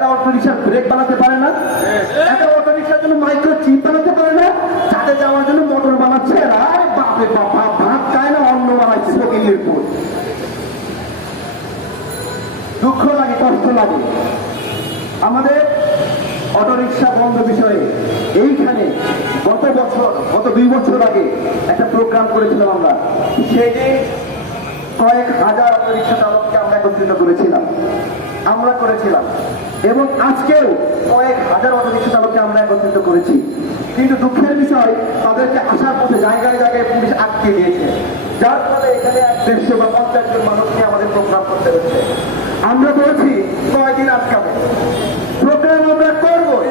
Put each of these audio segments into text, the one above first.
একটা অটোরিক্সার ব্রেক বানাতে পারে না। একটা অটোরিক্সার জন্য মাইক্রো চিপ বানাতে পারে না। তাতে যাওয়ার জন্য মোটর বানাচ্ছে আর বাপে বাবা ভাত খায় না, অন্ন বানাচ্ছে ফকিরের পুর দুঃখ লাগে, কষ্ট লাগে। আমাদের অটোরিকশা বন্ধ বিষয়ে এইখানে গত বছর, গত দুই বছর আগে একটা প্রোগ্রাম করেছিলাম আমরা। দিন কয়েক হাজার অটোরিকশা চালককে আমরা একত্রিত করেছিলাম। আমরা করেছিলাম। এবং আজকেও কয়েক হাজার অটোরিকশা চালককে আমরা একত্রিত করেছি। কিন্তু দুঃখের বিষয়, তাদেরকে আসার পথে জায়গায় জায়গায় পুলিশ আটকে দিয়েছে। যার ফলে এখানে এক দেড়শো বা পঞ্চাশ জন মানুষকে আমাদের প্রোগ্রাম করতে হচ্ছে। আমরা বলছি কয়দিন আটকাবে প্রোগ্রাম আমরা করবই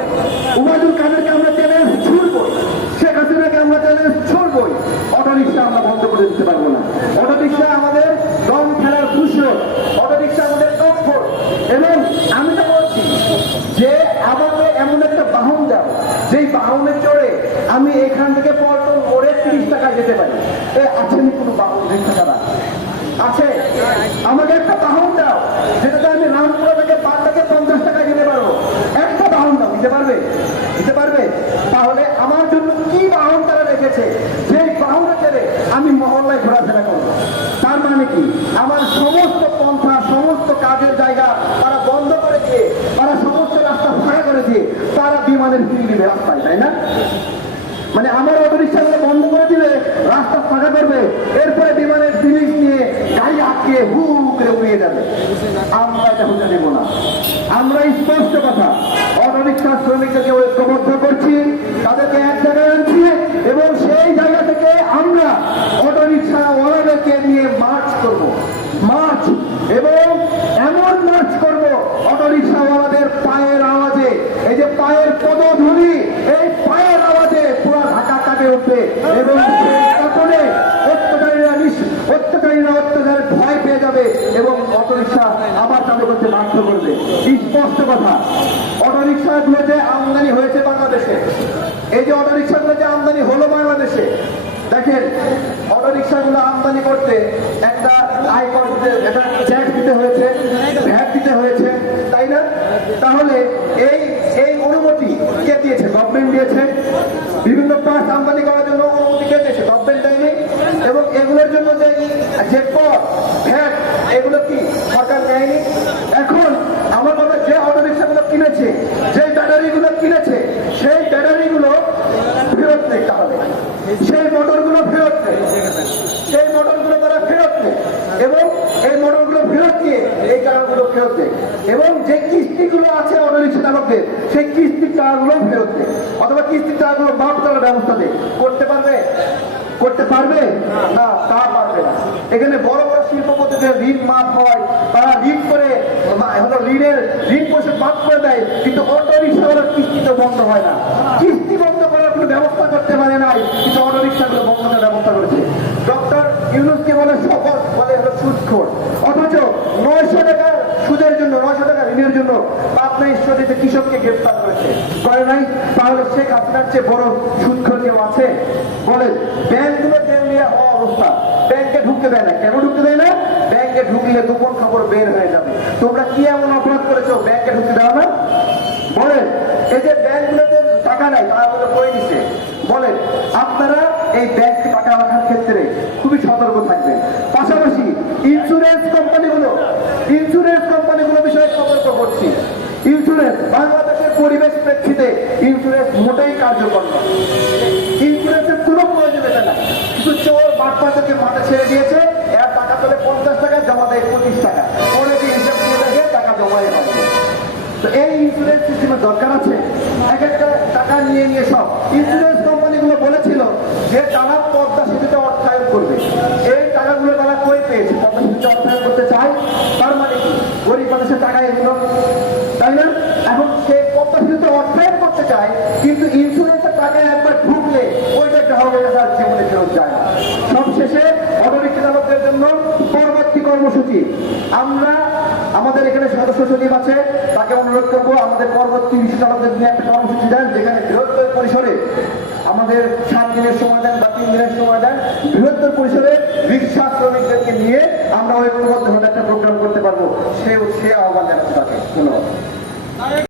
উমাদুল কাদেরকে আমরা চ্যালেঞ্জ ছুড়বই শেখ হাসিনাকে আমরা চ্যালেঞ্জ ছুড়বই অটো রিক্সা আমরা বন্ধ করে দিতে পারব না অটো রিক্সা আমাদের দম খেলার দুষ্য অটো রিক্সা আমাদের কমফোর্ট এবং আমি তো বলছি যে আমাকে এমন একটা বাহন দাও যেই বাহনে চড়ে আমি এখান থেকে পল্টন মোড়ে তিরিশ টাকা যেতে পারি। এ আছেনি কোনো রিক্সা ছাড়া আছে? আমাকে একটা বাহন দাও, যেটাতে আমি রামপুরা থেকে পাটটাকে পঞ্চাশ টাকা দিতে পারব। একটা বাহন দাও দিতে পারবে? দিতে পারবে? তাহলে আমার জন্য কি বাহন তারা রেখেছে? সেই বাহনে ছেড়ে আমি মহল্লায় ঘোরাফেরা করব। তার মানে কি? আমার সমস্ত পন্থা, সমস্ত কাজের জায়গা তারা বন্ধ করে দিয়ে, তারা সমস্ত রাস্তা ফাঁকা করে দিয়ে তারা বিমানের ফিরে দিবে রাস্তায়, তাই না? মানে আমার অটো রিক্সাগুলো বন্ধ করে দিলে রাস্তা ফাঁকা করবে। এরপরে বিমানের জিনিস নিয়ে গাড়ি আটকে হু হু করে উড়িয়ে যাবে। আমরা এটা হতে দেব না। আমরা স্পষ্ট কথা অটো রিক্সা শ্রমিকদেরকে ঐক্যবদ্ধ করছি, তাদেরকে এক জায়গায় আনছি এবং সেই জায়গা থেকে আমরা অটো রিক্সা ওয়ালাদেরকে নিয়ে মার্চ করব। মার্চ এবং এমন মার্চ করব অটো রিক্সাওয়ালাদের পায়ের আওয়াজে। এই যে পায়ের পদধ্বনি, এই এবং অটো রিক্সা আবার চালু করতে বাধ্য করবে। স্পষ্ট কথা। অটোরিক্সাগুলো যে আমদানি হয়েছে বাংলাদেশে। এই যে অটো রিক্সাগুলো যে আমদানি হলো বাংলাদেশে, দেখেন অটোরিক্সাগুলো আমদানি করতে একটা আয়কর দিতে একটা ট্যাক্স দিতে হয়েছে, ভ্যাট দিতে হয়েছে, তাই না? তাহলে এই এই অনুমতি কে দিয়েছে? গভর্নমেন্ট দিয়েছে। বিভিন্ন পাস আমদানি করার জন্য অনুমতি কে দিয়েছে? গভর্নমেন্ট দেয়নি। এবং এগুলোর জন্য যে কি নেয়নি এখন আমার কথা যে অটো রিক্সাগুলো কিনেছে যে ব্যাটারিগুলো কিনেছে, সেই ব্যাটারিগুলো ফেরত নেই তাহলে। সেই মোটরগুলো ফেরত নেই। সেই মোটরগুলো তারা ফেরত নেই। এবং এই মোটরগুলো ফেরত দিয়ে এই টাকাগুলো ফেরত দেয় এবং যে কিস্তিগুলো আছে অটোরিক্সা চালকদের, সেই কিস্তির টাকাগুলো ফেরত দেয় অথবা কিস্তির টাকাগুলো মাফ করার ব্যবস্থা দেয় করতে পারবে? করতে পারবে? না, তা পারবে না। এখানে বড় বড় শিল্পপতিতে ঋণ মাফ হয় তারা ঋণ করে ঋণের ঋণ পয়সা মাফ করে দেয়, কিন্তু অটো রিক্সাগুলোর কিস্তি তো বন্ধ হয় না। কিস্তি বন্ধ করার কোনো ব্যবস্থা করতে পারে নাই, কিন্তু অটো রিক্সাগুলো বন্ধ করার ব্যবস্থা করেছে। ডক্টর ইউনুসকে বলে শপথ, বলে হলো সুদখোর। অথচ নয়শো টাকা সুদের জন্য, নয়শো টাকা ঋণের জন্য পাবনা ঈশ্বরীতে কৃষককে গ্রেপ্তার করেছে। করে নাই? তাহলে শেখ হাসিনার চেয়ে বড় সুদখোর কেউ আছে? বলেন, ব্যাংকগুলো দেউলিয়া হওয়া অবস্থা। ব্যাংকে ঢুকতে দেয় না। কেন ঢুকতে দেয় না? ব্যাংকে ঢুকলে গোপন খবর বের হয়ে যাবে। তোমরা কি এমন অপরাধ করেছ? ব্যাংকে ঢুকতে দাও না। বলেন এই যে ব্যাংকগুলোতে টাকা নাই টাকাগুলো করে দিচ্ছে বলেন আপনারা এই ব্যাংকে টাকা রাখার ক্ষেত্রে খুবই সতর্ক থাকবেন। পাশাপাশি ইন্স্যুরেন্স কোম্পানিগুলো ইন্স্যুরেন্স কোম্পানিগুলো বিষয়ে সতর্ক করছি। ইন্স্যুরেন্স বাংলাদেশের পরিবেশ প্রেক্ষিতে ইন্স্যুরেন্স মোটেই কার্যকর নয়। ইন্স্যুরেন্সের কোনো প্রয়োজন এটা না কিছু চোর বাটপাতকে মাঠে ছেড়ে দিয়েছে এর টাকা পেলে পঞ্চাশ টাকা জমা পঁচিশ টাকা। পরে হিসাব দিয়ে দেখে টাকা জমাই হয়। তো এই ইন্স্যুরেন্স সিস্টেমের দরকার আছে। এক একটা টাকা নিয়ে নিয়ে সব। ইন্স্যুরেন্স কোম্পানিগুলো বলেছিল যে তারা পদ্মা সেতুতে অর্থায়ন করবে। এই টাকাগুলো তারা কই পেয়েছে? পদ্মা সেতুতে অর্থায়ন করতে চায়। তার মানে কি? গরিব মানুষের টাকা এগুলো। তাই না? এখন সে পদ্মা সেতুতে অর্থায়ন করতে চায়, কিন্তু ইন্স্যুরেন্সের টাকা একবার ঢুকলে ওইটা গ্রাহকের কাছে জীবনে ফেরত যায় না। সব শেষে অটোরিক্সা চালকদের জন্য কর্মসূচি আমরা আমাদের এখানে সদস্য সচিব আছে, তাকে অনুরোধ করব, আমাদের পরবর্তী বিশ্বজনদের নিয়ে একটা কর্মসূচি দেন, যেখানে বৃহত্তর পরিসরে আমাদের সাত দিনের সময় দেন বা তিন দিনের সময় দেন, বৃহত্তর পরিসরে রিক্সা শ্রমিকদেরকে নিয়ে আমরা ঐক্যবদ্ধ একটা প্রোগ্রাম করতে পারব। সে সে আহ্বান জানাচ্ছি তাকে। ধন্যবাদ।